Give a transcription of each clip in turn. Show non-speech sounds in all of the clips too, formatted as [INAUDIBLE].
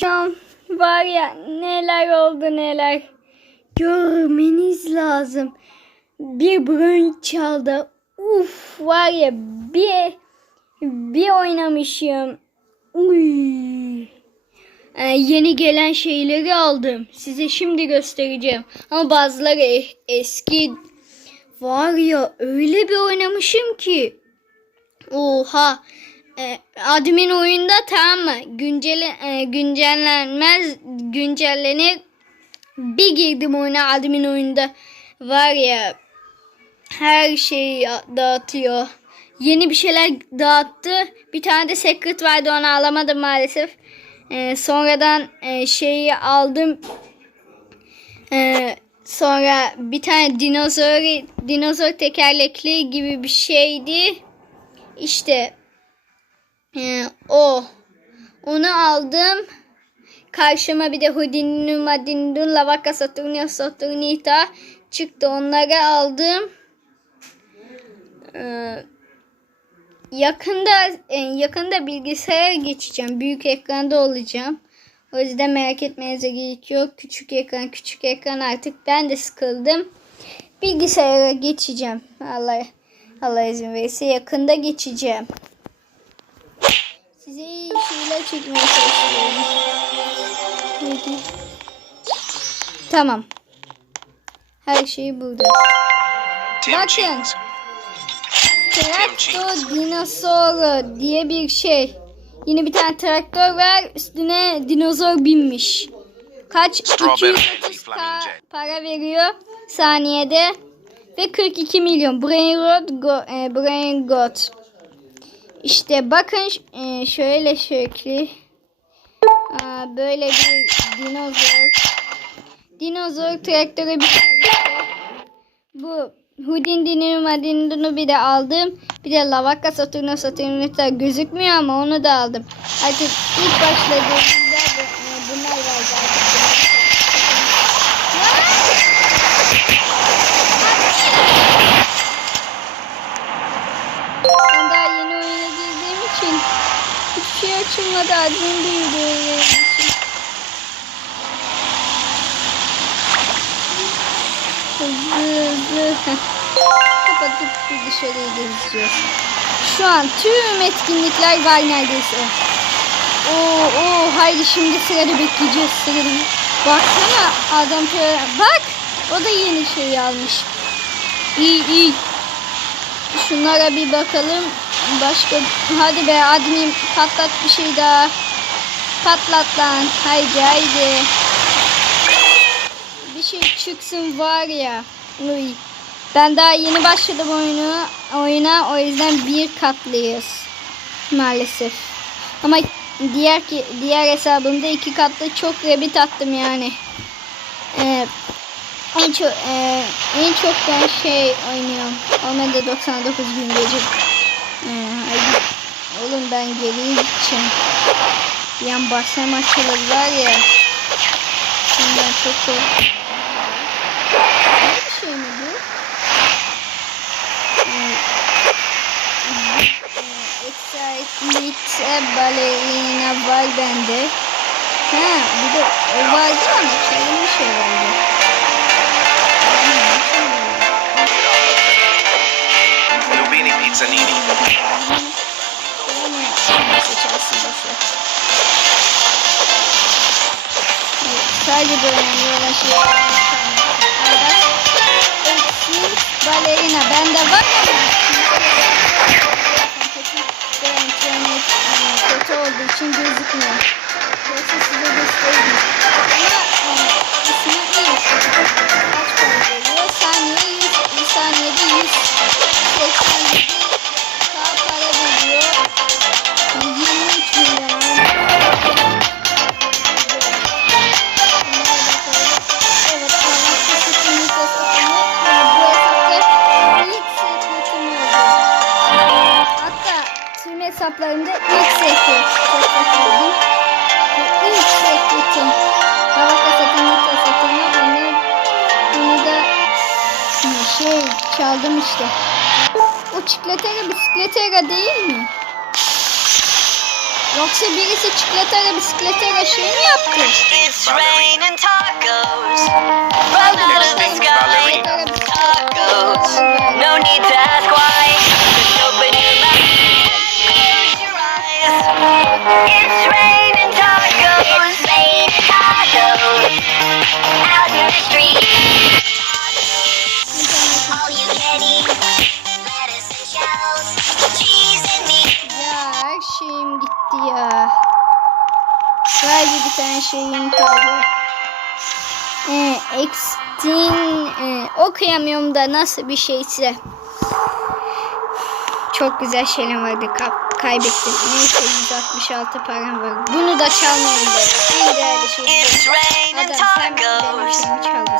Şu var ya neler oldu neler. Görmeniz lazım. Bir brunch çaldı. Uf var ya bir bir oynamışım. Uy. Ee, yeni gelen şeyleri aldım. Size şimdi göstereceğim. Ama bazıları e- eski. Var ya öyle bir oynamışım ki. Oha. Ee, admin oyunda tamam mı? Güncel, e, güncellenmez güncellenir. Bir girdim oyuna admin oyunda. Var ya her şeyi dağıtıyor. Yeni bir şeyler dağıttı. Bir tane de secret vardı onu alamadım maalesef. Ee, sonradan e, şeyi aldım. Ee, sonra bir tane dinozor dinozor tekerlekli gibi bir şeydi. İşte e, o. Onu aldım. Karşıma bir de Houdini, Madindun, Lavaka, Saturnia, Saturnita çıktı. Onları aldım. Ee, yakında e, yakında bilgisayara geçeceğim. Büyük ekranda olacağım. O yüzden merak etmenize gerek yok. Küçük ekran, küçük ekran artık ben de sıkıldım. Bilgisayara geçeceğim. Allah Allah izin verirse yakında geçeceğim. Size şeyler çekmeye çalışıyorum. Hadi. Tamam. Her şey burada. Bakın. Cheese. Traktor dinozoru diye bir şey. Yine bir tane traktör var. Üstüne dinozor binmiş. Kaç? Strawberry 230 Flaming ka- Jet. para veriyor saniyede. Ve 42 milyon. Brain Rot, Go, e, Brain God. İşte bakın e, şöyle şekli. Böyle bir dinozor. Dinozor traktörü bir tane. Bu Houdini'nin Madin'ini bir de aldım. Bir de Lavaka Saturno Saturnita gözükmüyor ama onu da aldım. Artık ilk başladığımda Admin bildiğim için. Hızlı hızlı. [LAUGHS] Kapatıp bir dışarıya gezeceğiz. Şu an tüm etkinlikler var neredeyse. Oo, oo, haydi şimdi sırada bekleyeceğiz sırada. Baksana adam şöyle, bak o da yeni şey almış. İyi iyi. Şunlara bir bakalım. Başka hadi be admin patlat bir şey daha. Patlat lan. Haydi haydi. Bir şey çıksın var ya. Uy. Ben daha yeni başladım oyunu, oyuna. O yüzden bir katlıyız. Maalesef. Ama diğer ki diğer hesabımda iki katlı çok rabbit attım yani. Ee, en çok e, en çok ben şey oynuyorum. Omega 99 gün gece. Oğlum ben geriye gideceğim. Yan basam açılır var ya. Şimdiden çok korkuyorum. Ne bir şey mi bu? Ee, e, Excitement balerina var bende. Ha bir de o vardı ama çalınmış herhalde. Lubini Pizzanini. Seçersin boşver. Evet, Sadece bu önemli şey. Eksik balerina. Bende var e, kötü olduğu için gözükmüyor. Hesaplarımda ilk sekretim. Bu ilk sekretim. Kavaklı Sütünü Fesatını onu, onu da şey çaldım işte. O çikletera bisikletera değil mi? Yoksa birisi çikolatayla bisikletle şey mi yaptı? It's raining Extin e, okuyamıyorum da nasıl bir şeyse. Çok güzel şeyler vardı kap, kaybettim. Neyse 166 param var. Bunu da çalmayayım da. En değerli şey. Adam sen benim şeyimi.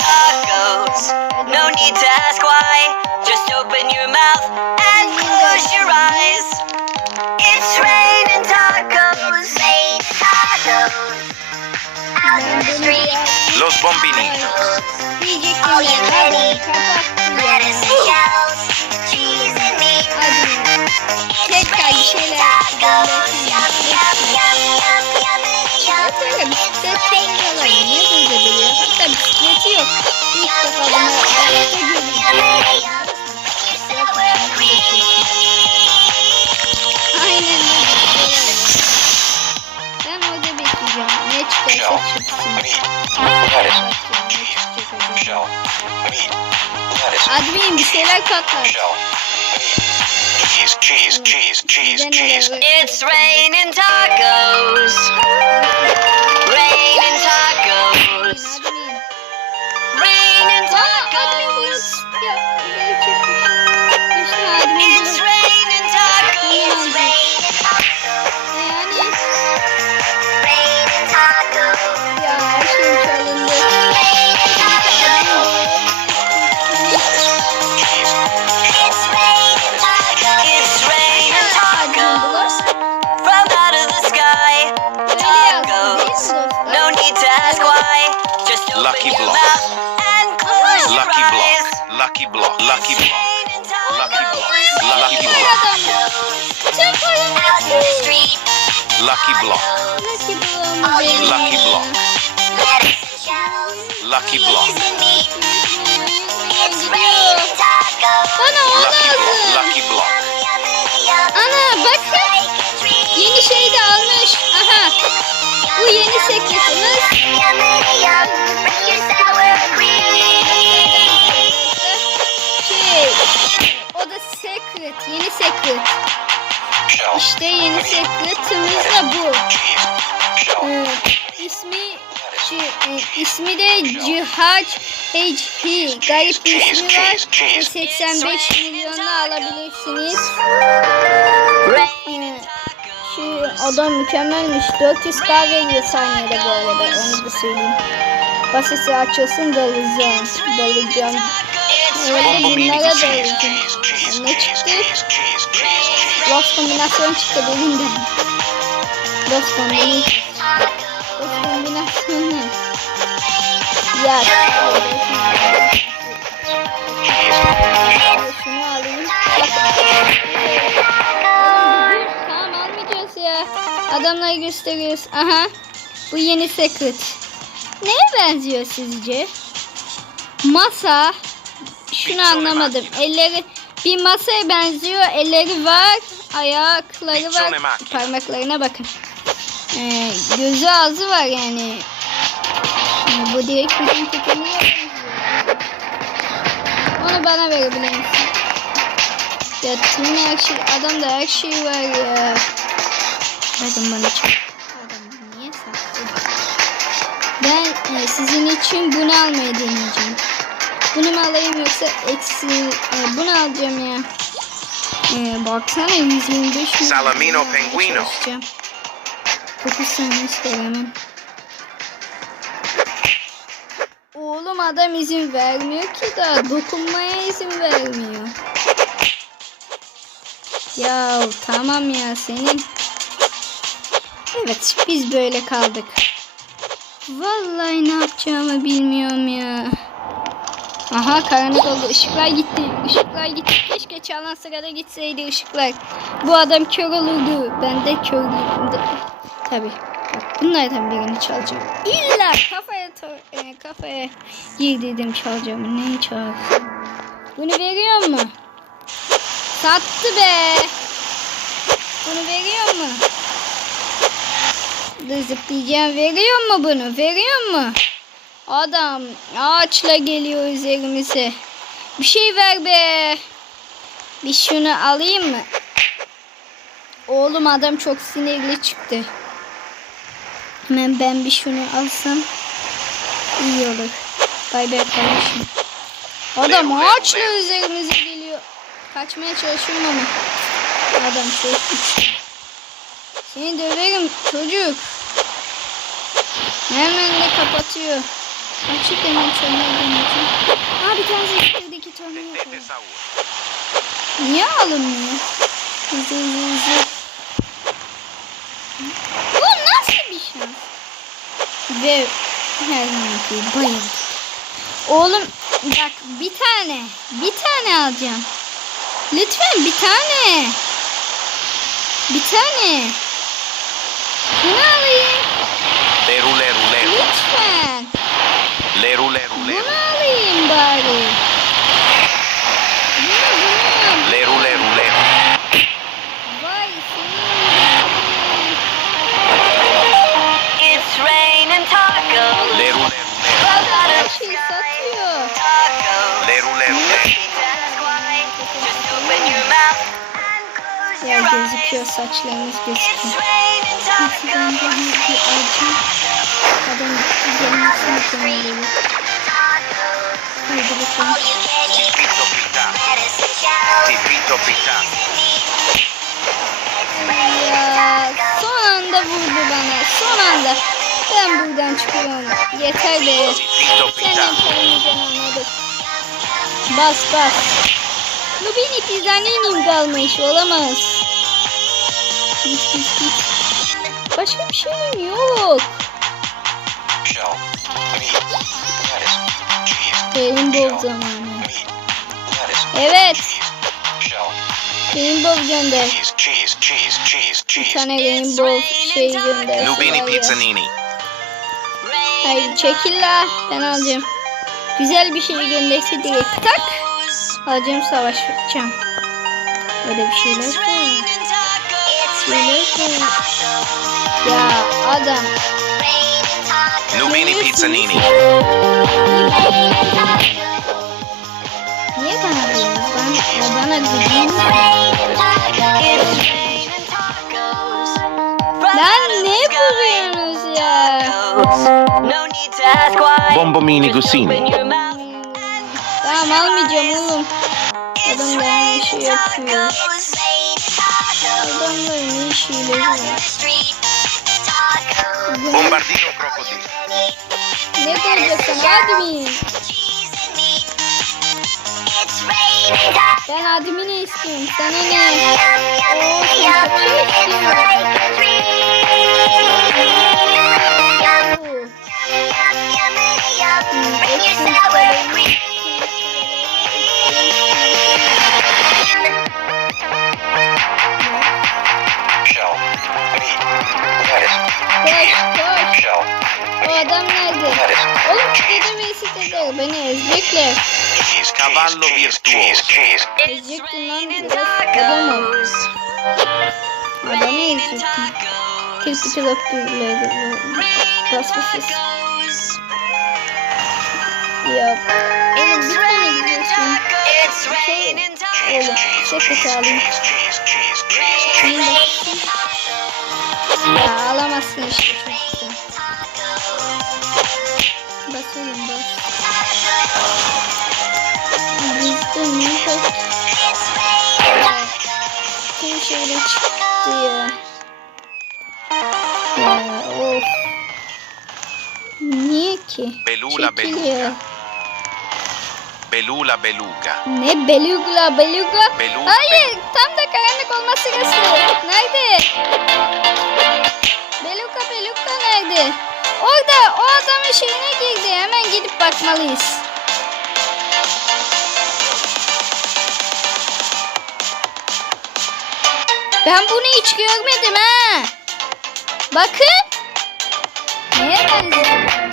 Tacos. No need to ask why. Just open your mouth Los Bombinitos. Diyecektim All ya. you Adam ready? kapattı Lettuce ya. Hadi. Tekrar bir şeyler. Böyle bisiklet kullanıyorlar. Niye böyle duruyor? Hatta bisikleti yok. İlk defa bunu ayakta görüyorum. Aynen öyle. Ben orada bekleyeceğim. Ne çıkarsa çıksın. Shell. Meat. Lettuce. Admin bir şeyler katlar. Shell. Cheese, cheese, cheese, cheese, cheese. It's raining tacos. Raining tacos. Raining Aa, admin bunu tacos. yaptı. Gerçekmiş. İşte admin It's raining Lucky your block. mouth and close your Lucky eyes. block. Lucky block. Lucky block. Raining Lucky block. tacos. Lucky Süper block. adam. Tüm paramı Out in the street. Lucky block. Lucky Block'u benim. Lucky Block. Lettuce and shells. Lucky block. Cheese and Bu yeni cream. Şey. O da secret. Yeni secret. İşte yeni secretimiz de bu. Ee, ismi Ci- e, ismi de Cihac HP. Garip bir ismi var. Ve 85 milyonla alabilirsiniz. Ee, Şu adam mükemmelmiş. 400 k veriyor saniyede bu arada. Onu da söyleyeyim. Basisi açılsın dalacağım. Dalacağım. Öyle binlere dalacağım. Ne çıktı? Lost kombinasyon çıktı dedim de. Lost kombinasyon. Lost kombinasyonu. [LAUGHS] Ya. Adamları gösteriyoruz. Aha. Bu yeni secret. Neye benziyor sizce? Masa. Şunu anlamadım. Elleri bir masaya benziyor. Elleri var. Ayakları var. Parmaklarına bakın. Ee, gözü ağzı var yani. Bu direkt bizim tekniğe. Onu bana verebilir misin? Ya tüm her şey, adamda her şey var ya. Bana. Adam niye sattı? Ben e, sizin için bunu almayı deneyeceğim. Bunu mu alayım yoksa eksi... E, bunu alacağım ya. E, baksana 125 milyon. Salamino almaya Penguino. çalışacağım. 9 saniye ister hemen. Oğlum adam izin vermiyor ki daha dokunmaya izin vermiyor. Ya tamam ya senin. Evet biz böyle kaldık. Vallahi ne yapacağımı bilmiyorum ya. Aha karanlık oldu. Işıklar gitti. Işıklar gitti. Keşke çalan sırada gitseydi ışıklar. Bu adam kör olurdu. Ben de kör değilim. Tabi. Bak bunlardan birini çalacağım. İlla kafaya e, kafaya girdirdim çalacağım. Neyi çal? Bunu veriyor mu? Sattı be. Bunu veriyor mu? Dur zıplayacağım. Veriyor mu bunu? Veriyor mu? Adam ağaçla geliyor üzerimize. Bir şey ver be. Bir şunu alayım mı? Oğlum adam çok sinirli çıktı. Hemen ben bir şunu alsam iyi olur. Bay bay kardeşim. Adam ağaçla üzerimize geliyor. Kaçmaya çalışıyorum ama. Adam çok güçlü. Seni döverim çocuk. Hemen de kapatıyor. Açık hemen çömel deneyeceğim. Aa bir tanesi üstteki tornayı yapalım. Niye alınmıyor? Hızlı hızlı. Bu nasıl bir şans? Ve her zamanki bayıldım. Oğlum bak bir tane. Bir tane alacağım. Lütfen bir tane. Bir tane. Leru, leru, leru. Lütfen. Leru, leru, Bunu leru. alayım bari. Bunu bunu. Leru, leru, leru. Vay senin. It's raining tacos. Leru, leru, leru. Ya gözüküyor saçlarımız It's gözüküyor. raining Nasıl ben de bir acı. Adam gelmesini kendileri. Haydi bakalım. Tipito pita. Ya son anda vurdu bana. Son anda. Ben buradan çıkıyorum. Yeter be. Tipito Sen pita. yapamayacağını anladık. Bas bas. Nubini Pizzanini'm kalmış. Olamaz. Git git git. Başka bir şeyim yok. Rainbow zamanı. Evet. Rainbow gönder. Cheese, cheese, cheese, cheese, Bir tane Rainbow şey gönder. Nubini Şuraya. Pizzanini. Hayır çekil la. Ben alacağım. Güzel bir şey gönderse direkt tak. Alacağım savaşacağım. Öyle bir şeyler koy. Şeyler koy. Ya adam. Nubini Pizzanini. Niye bana diyorsun? Ben, bana gıcığım. Lan ne vuruyorsunuz ya? Bombomini Gusini. Tamam almayacağım oğlum. Adam da aynı şey yapıyor. Ne işiyle var? Bombardino crocodilo. Ne koyacaksın admin? Ben admini istiyorum. Sana ne? Oo, sen çok şey istiyorsun. Oo. Shell. Koş koş. O adam nerede? Oğlum dedemi istediler. Beni ezecekler. Cheese, cavallo virtuoso. Cheese, Ezecektin lan biraz. Adam ol. Adamı ezecektin. Kirpi traktörleri. Basmasız. Yok. Oğlum bir tane gidiyorsun. Şey, oğlum çok kötü alayım. cheese, Ya alamazsın işte güzel. Bas oğlum bas. Bizde. Ya, Tüm şeyle çıktı ya. Ya of. Niye ki? Belula, Çekiliyor. Belula beluga. Ne beluga beluga? Beluga. Hayır tam da karanlık olması sırası. Nerede? Nerede? Orada o adamın şeyine girdi. Hemen gidip bakmalıyız. Ben bunu hiç görmedim ha. Bakın. Neye benziyor?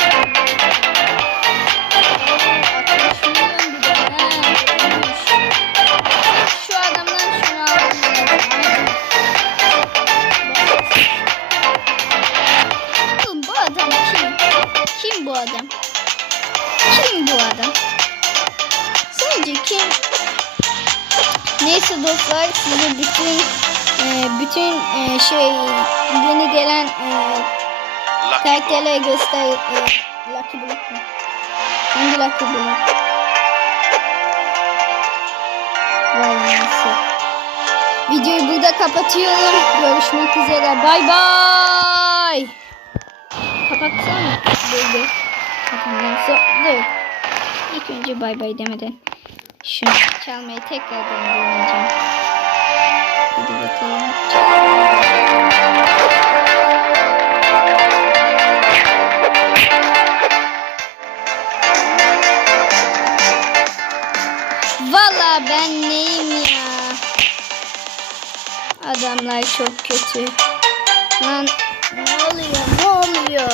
Kim bu adam? Kim bu adam? Sence kim? Neyse dostlar size bütün e, bütün e, şey yeni gelen e, karakterleri göster. E, Lucky Block mu? Hangi Lucky Block? Vay neyse. Videoyu burada kapatıyorum. Görüşmek üzere. Bay bay. Kapatsana. Kapatmadan so- dur. İlk önce bay bay demeden şunu çalmayı tekrardan deneyeceğim. Hadi bakalım. Valla ben neyim ya? Adamlar çok kötü. Lan ne oluyor? Ne oluyor?